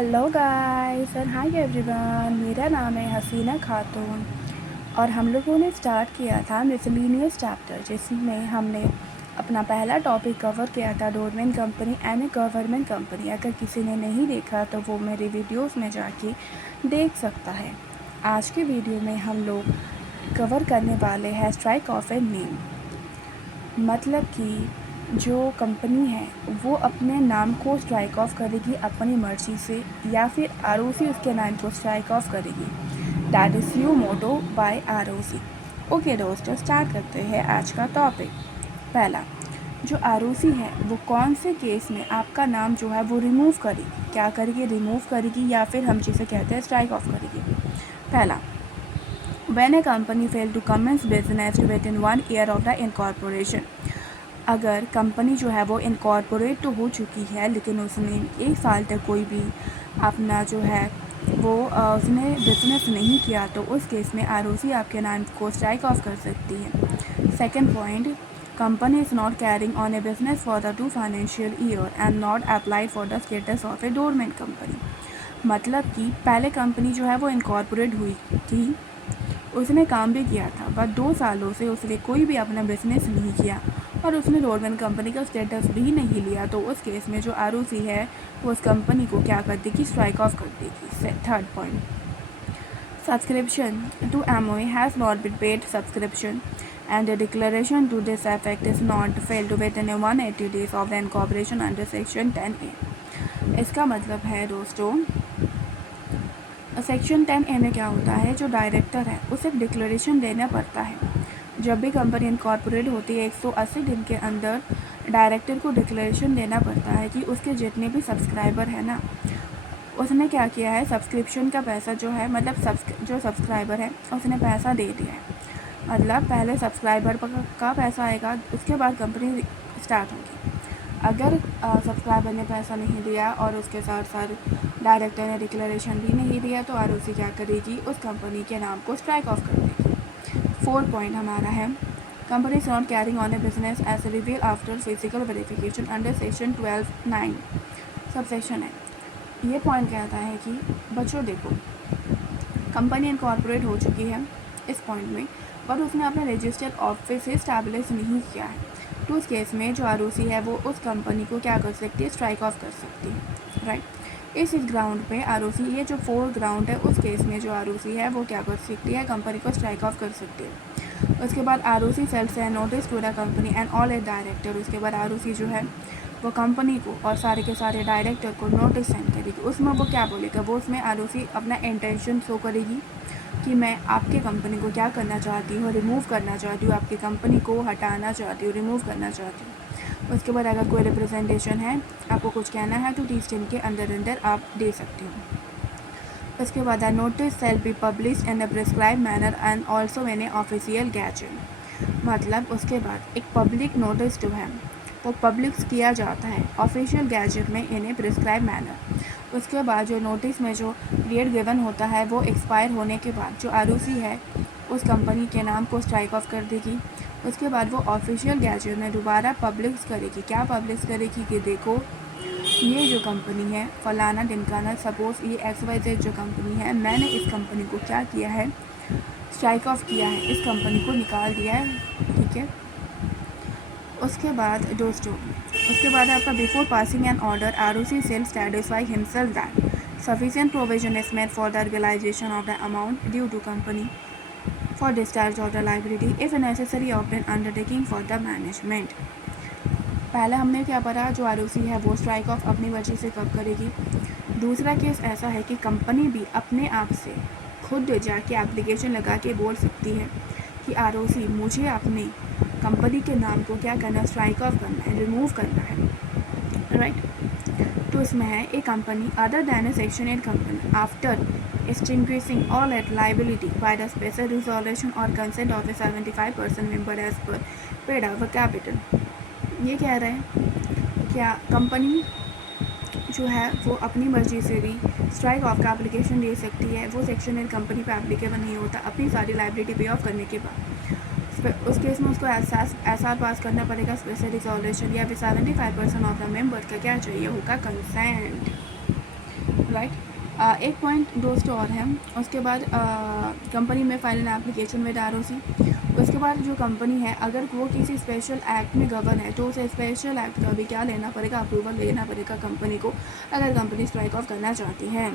Hello guys और hi everyone, मेरा नाम है हसीना खातून और हम लोगों ने स्टार्ट किया था मिसलेनियस चैप्टर, जिसमें हमने अपना पहला टॉपिक कवर किया था dormant company and a government company. अगर किसी ने नहीं देखा तो वो मेरे वीडियोस में जाके देख सकता है। आज के वीडियो में हम लोग कवर करने वाले हैं स्ट्राइक ऑफ ए नेम। मतलब कि जो कंपनी है वो अपने नाम को स्ट्राइक ऑफ करेगी अपनी मर्ज़ी से, या फिर आरओसी उसके नाम को स्ट्राइक ऑफ करेगी। दैट इज़ यू मोटो बाय आरओसी। ओके दोस्तों, स्टार्ट करते हैं आज का टॉपिक। पहला, जो आरओसी है वो कौन से केस में आपका नाम जो है वो रिमूव करेगी, क्या करेगी, रिमूव करेगी या फिर हम जिसे कहते हैं स्ट्राइक ऑफ करेगी। पहला, when a company fail to commence business within 1 year of the incorporation। अगर कंपनी जो है वो इनकॉर्पोरेट तो हो चुकी है लेकिन उसने 1 साल तक कोई भी अपना जो है वो उसने बिजनेस नहीं किया, तो उस केस में आरओसी आपके नाम को स्ट्राइक ऑफ कर सकती है। Second point, company is not carrying on a business for the 2 financial year and not applied for the status of a dormant company. मतलब कि पहले कंपनी जो है वो इनकॉर्पोरेट हुई थी, उसने काम भी किया था, बट 2 सालों से उसने कोई भी अपना बिजनेस नहीं किया और उसने डोरमेन कंपनी का स्टेटस भी नहीं लिया, तो उस केस में जो आरओसी है वो उस कंपनी को क्या कर देगी, स्ट्राइक ऑफ कर देगी। Third point, subscription to MOA has not been paid subscription and the declaration to this effect is not filed within 180 days of the incorporation under section 10A। इसका मतलब है दोस्तों, सेक्शन 10A में क्या होता है, जो डायरेक्टर है उसे डिक्लेरेशन देना पड़ता है। जब भी कंपनी इनकॉर्पोरेट होती है 180 दिन के अंदर डायरेक्टर को डिक्लेरेशन देना पड़ता है कि उसके जितने भी सब्सक्राइबर है ना, उसने क्या किया है, सब्सक्रिप्शन का पैसा जो है, मतलब जो सब्सक्राइबर है उसने पैसा दे दिया है। मतलब पहले सब्सक्राइबर का पैसा आएगा, उसके बाद कंपनी स्टार्ट होगी। अगर सब्सक्राइबर ने पैसा नहीं दिया और उसके साथ साथ डायरेक्टर ने डिक्लेरेशन भी नहीं दिया, तो आरओसी क्या करेगी, उस कंपनी के नाम को स्ट्राइक ऑफ कर देगी। फोर्थ पॉइंट हमारा है, company is not carrying on a business as reveal after physical verification under section 12(9) subsection है। ये पॉइंट कहता है कि बच्चों देखो, कंपनी इनकॉर्पोरेट हो चुकी है इस पॉइंट में, पर उसने अपना रजिस्टर्ड ऑफिस इस्टेब्लिश नहीं किया है, तो उस केस में जो आरओसी है वो उस कंपनी को क्या कर सकती है, स्ट्राइक ऑफ कर सकती है। राइट, इस ग्राउंड पे आरओसी, ये जो 4 ग्राउंड है, उस केस में जो आरओसी है वो क्या कर सकती है, कंपनी को स्ट्राइक ऑफ कर सकती है। उसके बाद ROC shall a notice to the company and all a director. उसके बाद आरओसी जो है वो कंपनी को और सारे के सारे डायरेक्टर को नोटिस सेंड करेगी। उसमें वो क्या बोलेगा, वो उसमें आरओसी अपना इंटेंशन शो करेगी कि मैं आपके कंपनी को क्या करना चाहती हूँ, रिमूव करना चाहती हूँ, आपकी कंपनी को हटाना चाहती हूँ, रिमूव करना चाहती हूँ। उसके बाद अगर कोई रिप्रेजेंटेशन है, आपको कुछ कहना है, तो 30 दिन के अंदर अंदर आप दे सकते हो। उसके बाद notice shall be publish in the prescribe manner and also in a official gazette. मतलब उसके बाद एक पब्लिक नोटिस जो है वो पब्लिश किया जाता है ऑफिशियल गैजेट में इन ए प्रिस्क्राइब मैनर। उसके बाद जो नोटिस में जो पीरियड गिवन होता है वो एक्सपायर होने के बाद जो आरओसी है उस कंपनी के नाम को स्ट्राइक ऑफ कर देगी। उसके बाद वो ऑफिशियल गैजेट में दोबारा पब्लिश करेगी। क्या पब्लिश करेगी कि देखो, ये जो कंपनी है फलाना ढिमकाना, सपोज़ ये XYZ जो कंपनी है, मैंने इस कंपनी को क्या किया है, स्ट्राइक ऑफ किया है, इस कंपनी को निकाल दिया है। ठीक है, उसके बाद दोस्तों, उसके बाद आपका before passing an order ROC shall satisfy himself that sufficient provision is made for the realization of the amount due to company for discharge of the liability if necessary of an undertaking for the management। पहले हमने क्या पढ़ा, जो ROC है वो strike off अपनी मर्जी से कब करेगी। दूसरा केस ऐसा है कि कंपनी भी अपने आप से खुद जाके एप्लीकेशन लगा के बोल सकती है कि आरओसी मुझे अपनी कंपनी के नाम को क्या करना, स्ट्राइक ऑफ करना है, रिमूव करना है। राइट, तो इसमें है a company other than a section 8 company after extinguishing all at liability by the special resolution or consent of a 75% member as per paid up capital। ये कह रहे हैं क्या कंपनी जो है वो अपनी मर्जी से भी स्ट्राइक ऑफ का एप्लीकेशन दे सकती है, वो सेक्शन 8 कंपनी पे एप्लीकेबल नहीं होता अपनी सारी लाइबिलिटी पे ऑफ करने के बाद। उस केस में उसको एसआर पास करना पड़ेगा, स्पेशल रिजोल्यूशन, या फिर 75% ऑफ द मेंबर का क्या चाहिए होगा, कंसेंट। राइट। एक पॉइंट दोस्तों और है, उसके बाद कंपनी में file an application with ROC. उसके बाद जो कंपनी है अगर वो किसी स्पेशल एक्ट में गवर्न है तो उसे स्पेशल एक्ट का भी क्या लेना पड़ेगा, अप्रूवल लेना पड़ेगा कंपनी को, अगर कंपनी स्ट्राइक ऑफ करना चाहती है।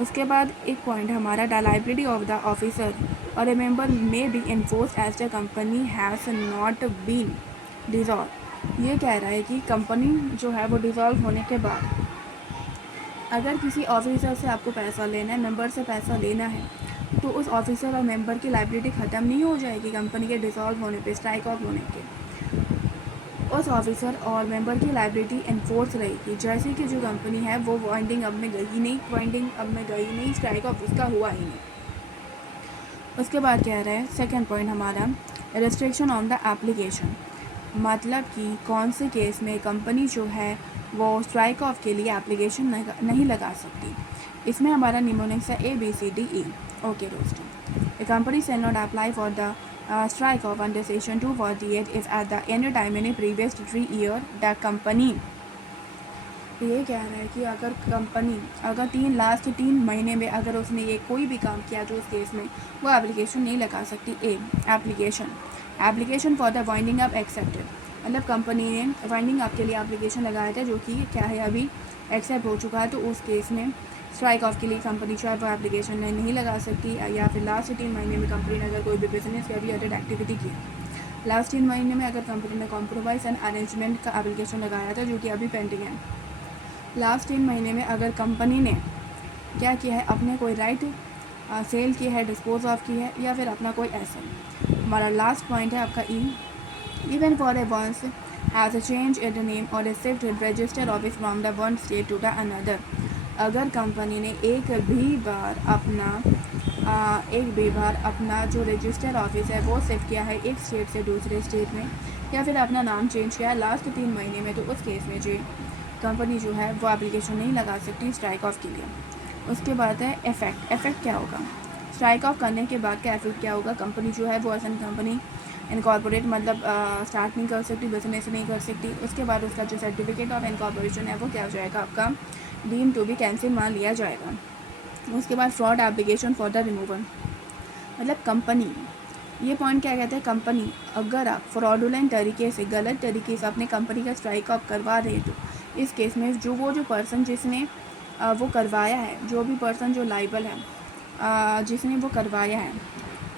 उसके बाद एक पॉइंट हमारा the liability of the officer और a member may be enforce as the company has not been dissolve. ये कह रहा है कि कंपनी जो है वो डिज़ोल्व होने के बाद अगर किसी ऑफिसर से आपको पैसा लेना है, मेंबर से पैसा लेना है, तो उस ऑफिसर और मेंबर की लाइबिलिटी ख़त्म नहीं हो जाएगी कंपनी के डिसॉल्व होने पे, स्ट्राइक ऑफ होने के। उस ऑफिसर और मेंबर की लाइबिलिटी इन्फोर्स रहेगी, जैसे कि जो कंपनी है वो वाइंडिंग अप में गई नहीं, स्ट्राइक ऑफ उसका हुआ ही नहीं। उसके बाद कह रहे हैं सेकेंड पॉइंट हमारा रेस्ट्रिक्शन ऑन द एप्लीकेशन, मतलब कि कौन से केस में कंपनी जो है वो स्ट्राइक ऑफ के लिए एप्लीकेशन नहीं लगा सकती। इसमें हमारा निमोनिक्स है ABCDE। ओके दोस्तों, a company shall not apply for the strike off under section 248 if at the any time in a previous 3 year the company. ये कह रहा है कि अगर कंपनी लास्ट 3 महीने में अगर उसने ये कोई भी काम किया तो उस केस में वो एप्लीकेशन नहीं लगा सकती। Application for the winding up accepted, मतलब कंपनी ने वाइंडिंग अप के लिए एप्लीकेशन लगाया था जो कि क्या है अभी एक्सेप्ट हो चुका है, तो उस केस में स्ट्राइक ऑफ के लिए कंपनी जो है वो एप्लीकेशन नहीं लगा सकती। या फिर लास्ट 3 महीने में कंपनी ने अगर कोई भी बिजनेस या रिलेटेड एक्टिविटी की, लास्ट 3 महीने में अगर कंपनी ने कॉम्प्रोमाइज़ एंड अरेंजमेंट का एप्लीकेशन लगाया था जो कि अभी पेंडिंग है, लास्ट 3 महीने में अगर कंपनी ने क्या किया है, अपने कोई राइट सेल की है, डिस्पोज ऑफ की है, या फिर अपना कोई एसेट। हमारा लास्ट पॉइंट है आपका even for a once has a change in the name or a shift in register office from the one state to the another। अगर कंपनी ने एक भी बार अपना जो रजिस्टर ऑफिस है वो शिफ्ट किया है एक स्टेट से दूसरे स्टेट में, या फिर अपना नाम चेंज किया है लास्ट 3 महीने में, तो उस केस में जो कंपनी जो है वो एप्लीकेशन नहीं लगा सकती स्ट्राइक ऑफ के लिए। उसके बाद है इफेक्ट क्या होगा, स्ट्राइक ऑफ करने के बाद का इफेक्ट क्या होगा, कंपनी जो है वो ऐसा कंपनी इनकॉर्पोरेट मतलब स्टार्ट नहीं कर सकती, बिजनेस नहीं कर सकती। उसके बाद उसका जो सर्टिफिकेट ऑफ इनकॉर्पोरेशन है वो क्या हो जाएगा, आपका डीम टू बी कैंसिल मान लिया जाएगा। उसके बाद fraud application for the removal, मतलब कंपनी, ये पॉइंट क्या कहते हैं, कंपनी अगर आप फ्रॉडुलेंट तरीके से, गलत तरीके से अपने कंपनी का स्ट्राइक ऑफ करवा रहे तो इस केस में जो पर्सन जिसने वो करवाया है, जो भी पर्सन जो लाइबल है जिसने वो करवाया है,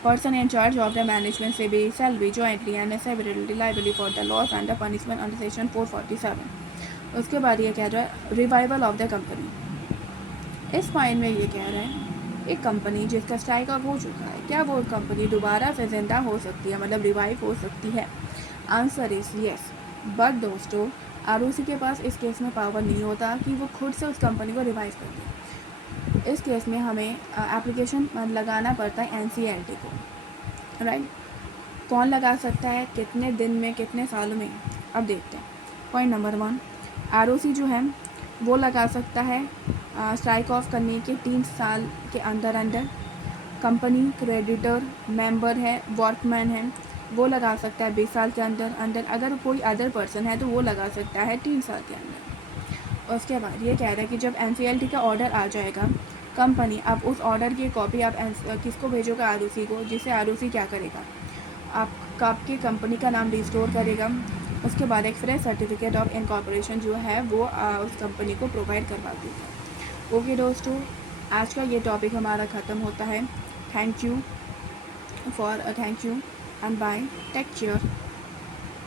person in charge of the management से भी salary jointly and severally liable for the loss and the punishment under section 447। उसके बाद ये कह रहा है रिवाइवल ऑफ द कंपनी। इस पॉइंट में ये कह रहा है एक कंपनी जिसका स्ट्राइक ऑफ हो चुका है, क्या वो कंपनी दोबारा से जिंदा हो सकती है, मतलब रिवाइव हो सकती है? Answer is yes. बट दोस्तों आरओसी के पास इस केस में पावर नहीं होता कि वो खुद से उस कंपनी को रिवाइव कर दे। इस केस में हमें एप्लीकेशन लगाना पड़ता है एनसीएलटी को, राइट। कौन लगा सकता है, कितने दिन में, कितने सालों में, अब देखते हैं। पॉइंट नंबर 1, आरओसी जो है वो लगा सकता है स्ट्राइक ऑफ करने के 3 साल के अंदर। कंपनी क्रेडिटर, मेंबर है, वर्कमैन है, वो लगा सकता है 20 साल के अंदर। अगर कोई अदर पर्सन है तो वो लगा सकता है 3 साल के अंदर। उसके बाद ये कह रहा है कि जब एनसीएलटी का ऑर्डर आ जाएगा, कंपनी अब उस ऑर्डर की कॉपी आप किसको भेजोगे, आरओसी को, जिससे आरओसी क्या करेगा, आपकी कंपनी का नाम रिस्टोर करेगा। उसके बाद एक फ्रेश सर्टिफिकेट ऑफ इनकॉर्पोरेशन जो है वो उस कंपनी को प्रोवाइड करवा देगा। ओके दोस्तों, आज का ये टॉपिक हमारा ख़त्म होता है। Thank you and bye, take care.